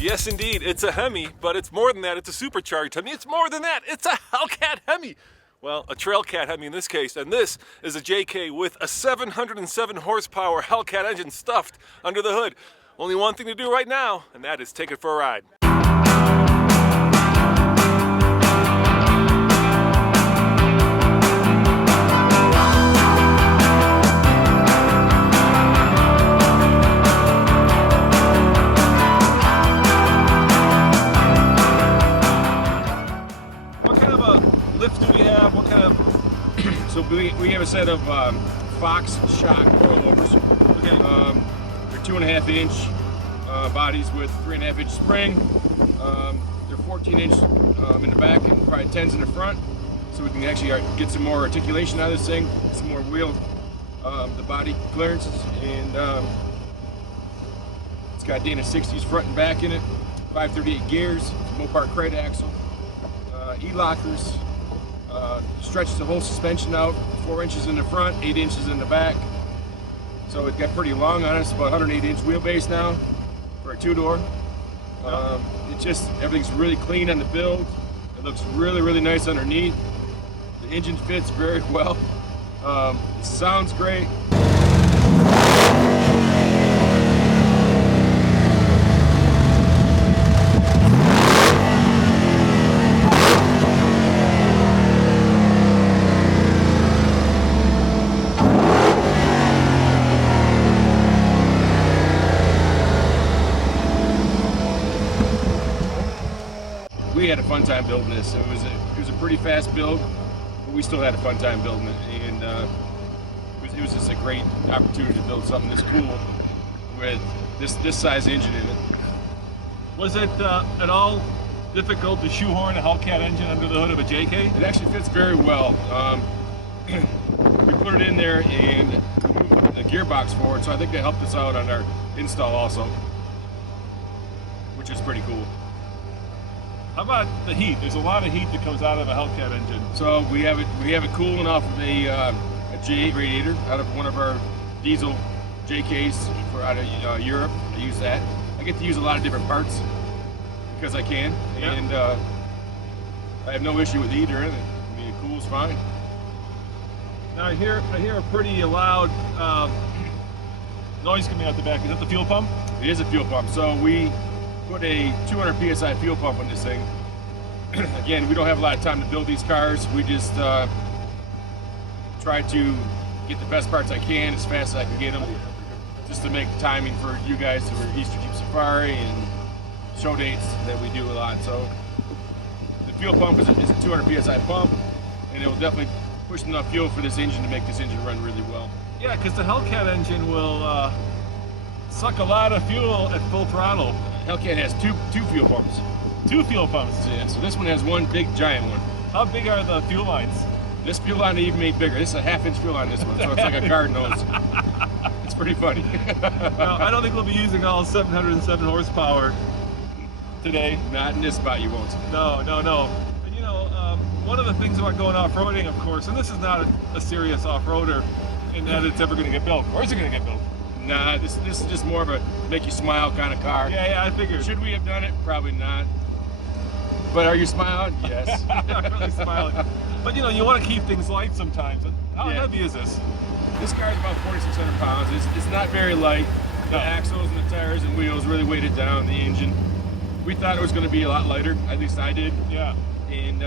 Yes, indeed. It's a Hemi, but it's more than that. It's a supercharged Hemi. It's more than that. It's a Hellcat Hemi. Well, a Trailcat Hemi in this case, and this is a JK with a 707 horsepower Hellcat engine stuffed under the hood. Only one thing to do right now, and that is take it for a ride. What kind of So we have a set of Fox shock coilovers. okay. They're 2.5 inch bodies with 3.5 inch spring. They're 14 inch in the back and probably 10s in the front, so we can actually get some more articulation out of this thing, some more wheel, the body clearances, and it's got Dana 60s front and back in it, 538 gears, Mopar crate axle, E-lockers. Stretches the whole suspension out, 4 inches in the front, 8 inches in the back. So it got pretty long on it. It's about 108 inch wheelbase now for a 2-door. It just, everything's really clean on the build. It looks really, really nice underneath. The engine fits very well. It sounds great. We had a fun time building this. It was a pretty fast build, but we still had a fun time building it, and it was just a great opportunity to build something this cool with this size engine in it. Was it at all difficult to shoehorn a Hellcat engine under the hood of a JK? It actually fits very well. We put it in there and moved the gearbox forward, so I think that helped us out on our install also, which is pretty cool. How about the heat? There's a lot of heat that comes out of a Hellcat engine. So we have it cooling off of a J8 radiator out of one of our diesel JKs out of Europe. I use that. I get to use a lot of different parts because I can, yeah. And I have no issue with heat or anything. I mean, it cools fine. Now I hear a pretty loud noise coming out the back. Is that the fuel pump? It is a fuel pump. So we put a 200 psi fuel pump on this thing. Again, we don't have a lot of time to build these cars. We just try to get the best parts I can as fast as I can get them, just to make timing for you guys who are Easter Jeep Safari and show dates that we do a lot. So the fuel pump is a 200 psi pump, and it will definitely push enough fuel for this engine to make this engine run really well. Yeah, because the Hellcat engine will suck a lot of fuel at full throttle. Hellcat has two fuel pumps. 2 fuel pumps. Yeah, so this one has one big giant one. How big are the fuel lines? This fuel line even made bigger. This is a 1/2 inch fuel line, this one, so it's like a garden hose. It's pretty funny. Well, I don't think we'll be using all 707 horsepower today. Not in this spot, you won't. No. And you know, one of the things about going off-roading, of course, and this is not a serious off-roader in that it's ever going to get built. Or is it going to get built? Nah, this is just more of a make you smile kind of car. Yeah, I figured. Should we have done it? Probably not. But are you smiling? Yes. I'm really smiling. But you know, you want to keep things light sometimes. How heavy is this? This car is about 4,600 pounds. It's not very light. The axles and the tires and wheels really weighed it down, the engine. We thought it was going to be a lot lighter, at least I did. Yeah. And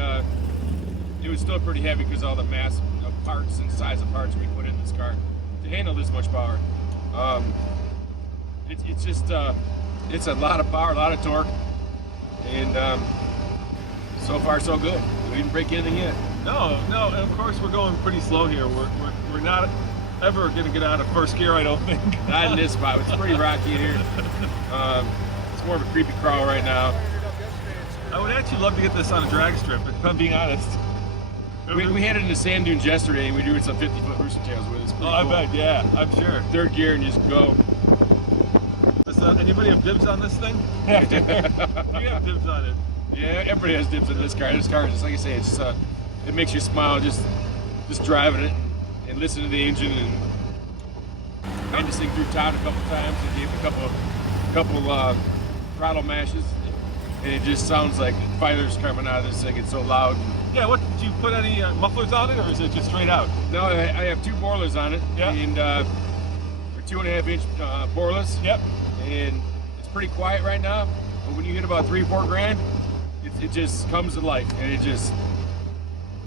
it was still pretty heavy because of all the mass of parts and size of parts we put in this car to handle this much power. It's just it's a lot of power, a lot of torque, and so far so good. We didn't break anything yet. No, and of course we're going pretty slow here. We're not ever going to get out of first gear, I don't think. Not in this spot. It's pretty rocky here. It's more of a creepy crawl right now. I would actually love to get this on a drag strip, if I'm being honest. We had it in the sand dunes yesterday, and we were doing some 50-foot rooster tails with it. It's pretty cool. I bet, yeah, I'm sure. 3rd gear and just go. Does anybody have dibs on this thing? You have dibs on it. Yeah, everybody has dibs on this car. This car is just, like I say, it's it makes you smile just driving it and listening to the engine. And ran this thing through town a couple times and gave it a couple throttle mashes, and it just sounds like fires coming out of this thing. It's so loud. Yeah, what, did you put any mufflers on it, or is it just straight out? No, I have 2 boilers on it, yeah. And they're 2.5 inch boilers. Yep. And it's pretty quiet right now, but when you hit about 3-4 grand, it just comes to life, and it just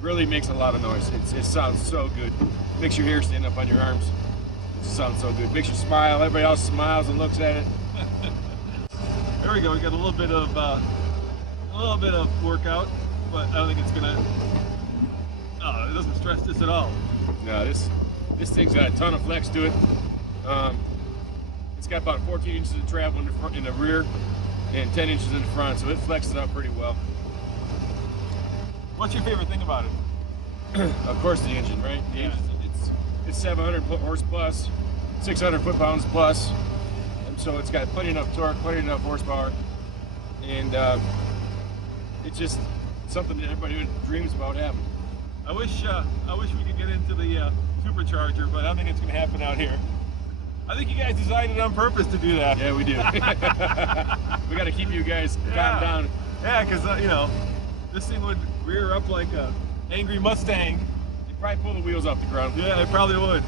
really makes a lot of noise. It sounds so good. Makes your hair stand up on your arms. It just sounds so good. Makes you smile. Everybody else smiles and looks at it. There we go. We got a little bit of workout, but I don't think it's gonna. Oh, it doesn't stress this at all. No, this thing's got a ton of flex to it. It's got about 14 inches of travel in the rear and 10 inches in the front, so it flexes out pretty well. What's your favorite thing about it? Of course, the engine, right? The engine, it's 700 horse plus, 600 foot-pounds plus, and so it's got plenty enough torque, plenty enough horsepower, and it's just something that everybody dreams about having. I wish we could get into the supercharger, but I don't think it's going to happen out here. I think you guys designed it on purpose to do that. Yeah, we do. We got to keep you guys calm down. Yeah, because you know, this thing would rear up like a angry Mustang. You'd probably pull the wheels off the ground. Yeah, it probably would.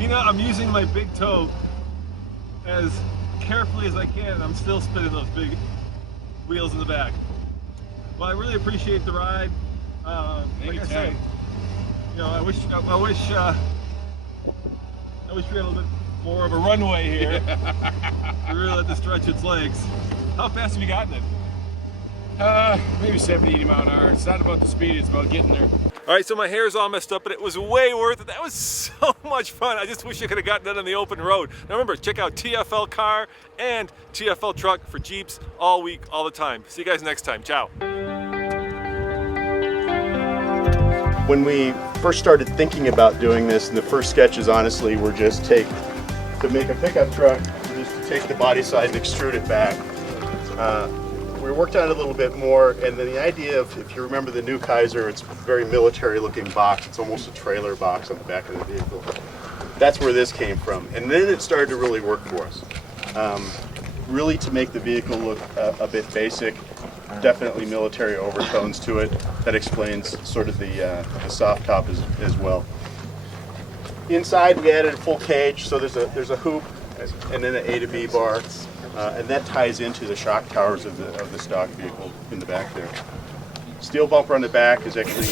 You know, I'm using my big toe as carefully as I can, and I'm still spinning those big wheels in the back. Well, I really appreciate the ride. Like I said, you know, I wish we had a little bit more of a runway here to really let this stretch its legs. How fast have you gotten it? Maybe 70, 80 mile an hour. It's not about the speed, it's about getting there. All right, so my hair's all messed up, but it was way worth it. That was so much fun. I just wish I could have gotten that on the open road. Now remember, check out TFL Car and TFL Truck for Jeeps all week, all the time. See you guys next time. Ciao. When we first started thinking about doing this, and the first sketches honestly were just to make a pickup truck, just to take the body side and extrude it back. We worked on it a little bit more, and then the idea of, if you remember the new Kaiser, it's a very military looking box. It's almost a trailer box on the back of the vehicle. That's where this came from. And then it started to really work for us. Really to make the vehicle look a bit basic, definitely military overtones to it. That explains sort of the soft top as well. Inside we added a full cage, so there's a hoop and then an A to B bar. And that ties into the shock towers of the stock vehicle in the back there. Steel bumper on the back is actually